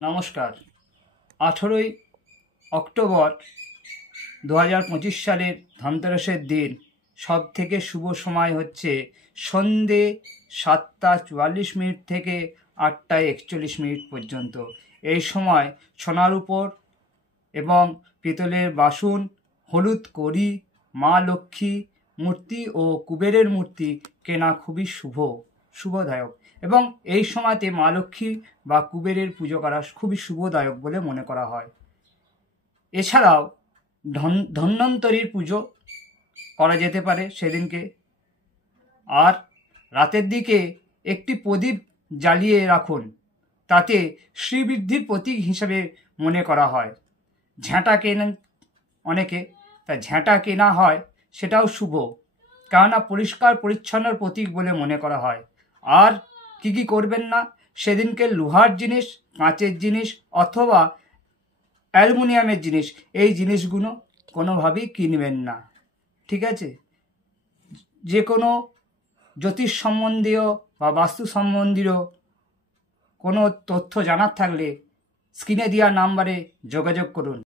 নমস্কার। 18ই অক্টোবর 2025 সালের ধনতেরাসের দিন সব থেকে শুভ সময় হচ্ছে সন্ধে 7টা 44 থেকে 8টা 41 পর্যন্ত। এই সময় সোনার উপর এবং পিতলের বাসন, হলুদ কড়ি, মা লক্ষ্মী মূর্তি ও কুবেরের মূর্তি কেনা খুবই শুভদায়ক এবং এই সময়তে মা লক্ষ্মী বা কুবেরের পুজো করা খুবই শুভদায়ক বলে মনে করা হয়। এছাড়াও ধন্বন্তরীর পুজো করা যেতে পারে সেদিনকে। আর রাতের দিকে একটি প্রদীপ জ্বালিয়ে রাখুন, তাতে শ্রীবৃদ্ধির প্রতীক হিসাবে মনে করা হয়। ঝাঁটা কেনেন অনেকে, তা ঝাঁটা কেনা হয়, সেটাও শুভ, কেননা পরিষ্কার পরিচ্ছন্নর প্রতীক বলে মনে করা হয়। আর কি করবেন না, সেদিনকে লোহার জিনিস, কাঁচের জিনিস অথবা অ্যালুমিনিয়ামের জিনিস, এই জিনিসগুলো কোনোভাবেই কিনবেন না, ঠিক আছে? যে কোনো জ্যোতিষ সম্বন্ধীয় বা বাস্তু সম্বন্ধীয় কোনো তথ্য জানার থাকলে স্ক্রিনে দেওয়া নাম্বারে যোগাযোগ করুন।